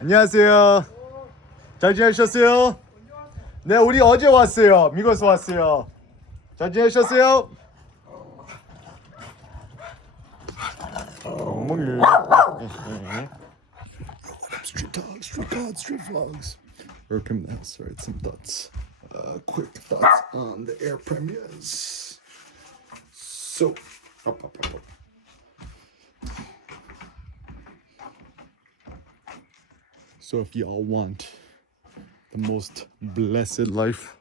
안녕하세요. 잘 지내셨어요? 네, 우리 어제 왔어요. 미국에서 왔어요. 잘 지내셨어요? 멍멍이. Street talk, street pods, street vlogs. Welcome to the house. Alright, some thoughts. Quick thoughts on the air premiers. So, up. So if y'all want the most blessed life,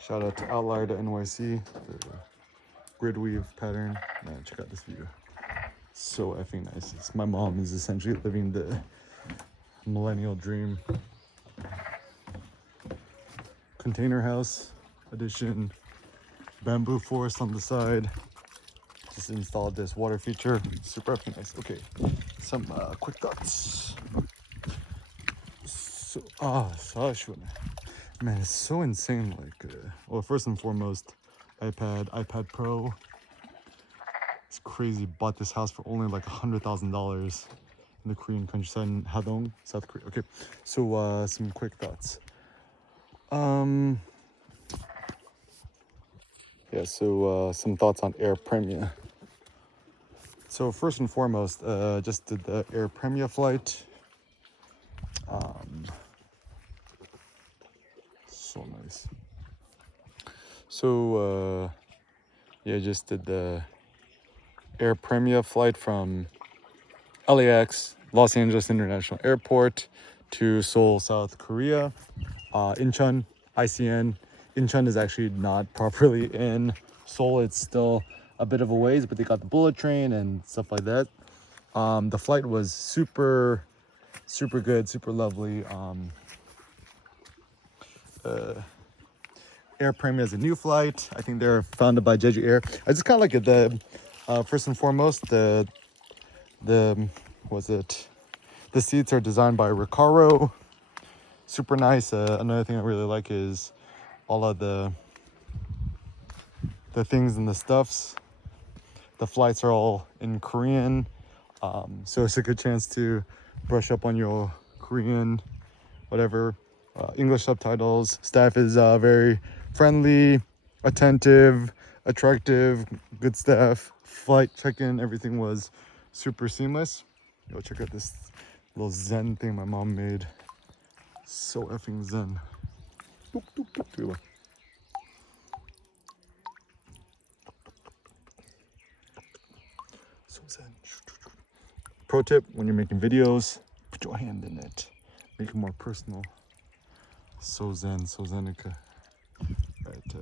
shout out to Outlier to NYC, the grid weave pattern. Man, check out this view. So effing nice. My mom is essentially living the millennial dream. Container house edition, bamboo forest on the side. Just installed this water feature. Super effing nice. Okay, some quick thoughts. So, man, it's so insane. Like, well, first and foremost, iPad Pro. It's crazy. Bought this house for only like $100,000 in the Korean countryside in Hadong, South Korea. Okay, so some quick thoughts. Yeah, so some thoughts on Air Premia. So first and foremost, just did the Air Premia flight. So nice. So yeah, just did the Air Premia flight from LAX, Los Angeles International Airport, to Seoul, South Korea. INCHEON, ICN. INCHEON is actually not properly in Seoul. It's still a bit of a ways, but they got the bullet train and stuff like that. The flight was super good, super lovely. Air Premia is a new flight. I think they're founded by Jeju Air. I just kind of like it. The first and foremost, the seats are designed by Recaro. Super nice. Another thing I really like is all of the things and the stuffs. The flights are all in Korean, so it's a good chance to brush up on your Korean, whatever. English subtitles. Staff is very friendly, attentive, attractive, good staff. Flight check-in, everything was super seamless. Go check out this little Zen thing my mom made. So effing Zen. So Zen. Pro tip, when you're making videos, put your hand in it. Make it more personal. So Zen, so Zenica. Right,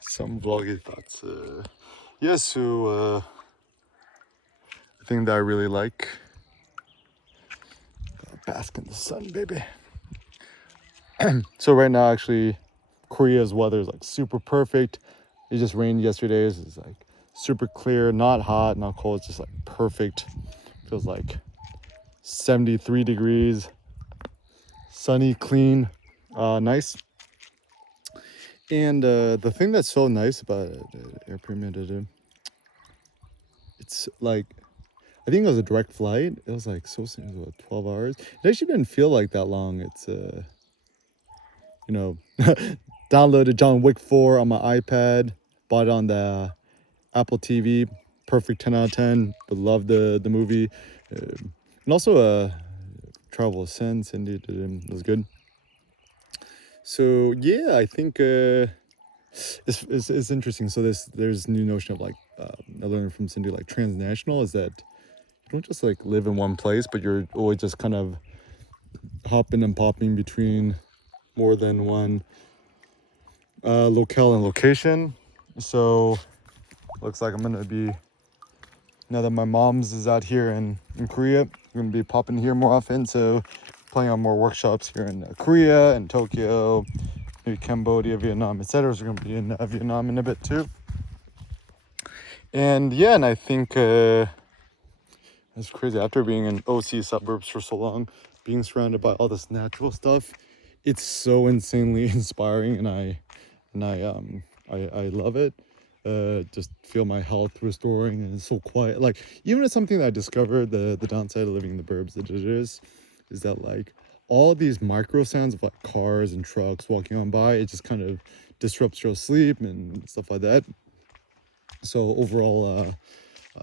some vloggy thoughts. Yeah, so the thing that I really like, bask in the sun, baby. So right now, actually, Korea's weather is like super perfect. It just rained yesterday. It's like super clear, not hot, not cold. It's just like perfect. Feels like 73 degrees, sunny, clean, nice. And the thing that's so nice about Air Premia, it's like, I think it was a direct flight. It was like so soon, it was about 12 hours. It actually didn't feel like that long. It's downloaded John Wick 4 on my iPad, bought it on the Apple TV, perfect 10 out of 10, but loved the movie. And also Travel Sense, indeed, it was good. So yeah, I think it's interesting. So there's new notion of like I learned from Cindy, like transnational, is that you don't just like live in one place, but you're always just kind of hopping and popping between more than one locale and location. So looks like I'm gonna be, now that my mom's is out here in Korea, I'm gonna be popping here more often. So playing on more workshops here in Korea and Tokyo, maybe Cambodia, Vietnam, etc. So we're gonna be in Vietnam in a bit too. And yeah, and I think it's crazy. After being in OC suburbs for so long, being surrounded by all this natural stuff, it's so insanely inspiring, and I love it. just feel my health restoring, and it's so quiet. Like, even it's something that I discovered, the downside of living in the burbs that it is that like all these micro sounds of like cars and trucks walking on by, it just kind of disrupts your sleep and stuff like that. So overall,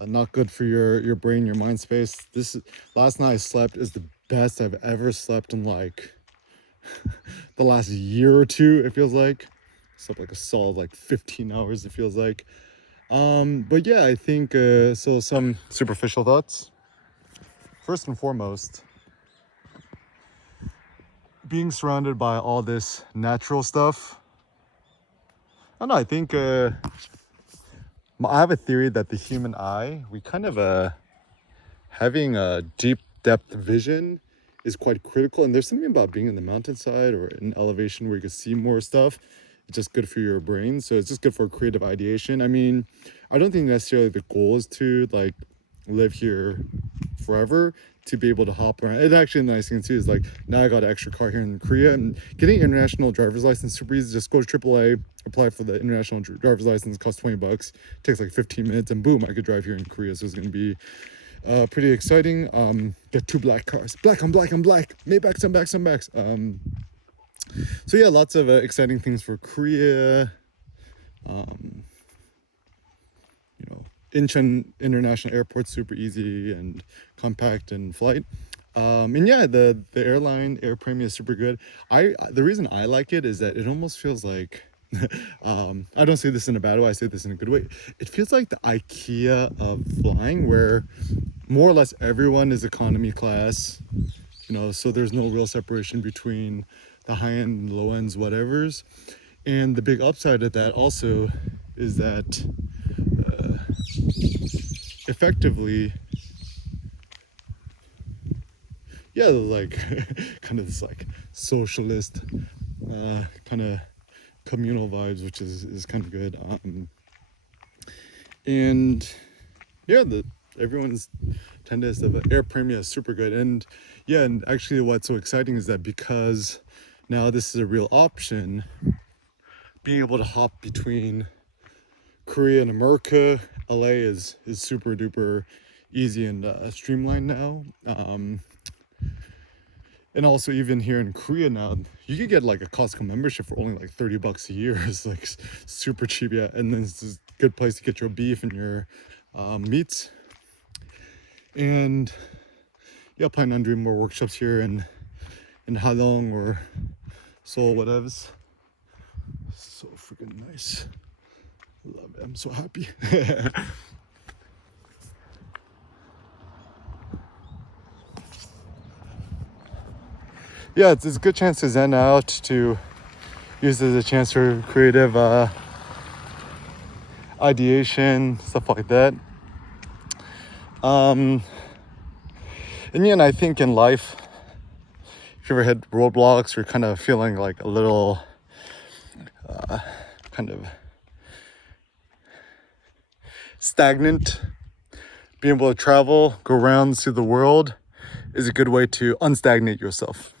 not good for your brain, your mind space. Last night I slept is the best I've ever slept in like the last year or two. It feels like slept like a solid like 15 hours. It feels like. But yeah, I think so. Some superficial thoughts. First and foremost, being surrounded by all this natural stuff. I don't know. I think I have a theory that the human eye, we kind of having a deep depth vision is quite critical. And there's something about being in the mountainside or in elevation where you can see more stuff. It's just good for your brain. So it's just good for creative ideation. I mean, I don't think necessarily the goal is to like live here forever, to be able to hop around. And actually the nice thing too is like now I got an extra car here in Korea, and getting an international driver's license super easy. Just go to AAA, apply for the international driver's license, costs $20, takes like 15 minutes, and boom, I could drive here in Korea. So it's going to be pretty exciting. Get 2 black cars. Black on black on black. Maybach, some backs. So yeah, lots of exciting things for Korea. You know, Incheon International Airport, super easy and compact in flight. And yeah, the airline Air Premia is super good. The reason I like it is that it almost feels like I don't say this in a bad way, I say this in a good way. It feels like the IKEA of flying, where more or less everyone is economy class, you know, so there's no real separation between the high end and low ends, whatever's. And the big upside of that also is that effectively, yeah, like kind of this like socialist kind of communal vibes, which is kind of good. And yeah, everyone's attendance of Air Premia is super good. And yeah, and actually what's so exciting is that because now this is a real option, being able to hop between Korea and America, LA is super duper easy and streamlined now. And also even here in Korea now, you can get like a Costco membership for only like $30 a year. It's like super cheap, yeah. And then it's a good place to get your beef and your meats. And yeah, planning on doing more workshops here in Halong or Seoul, whatevs. So freaking nice. Love it. I'm so happy. Yeah, it's a good chance to zen out, to use it as a chance for creative ideation, stuff like that. And yeah, and I think in life, if you ever hit roadblocks or kind of feeling like a little kind of stagnant, being able to travel, go around, see the world is a good way to unstagnate yourself.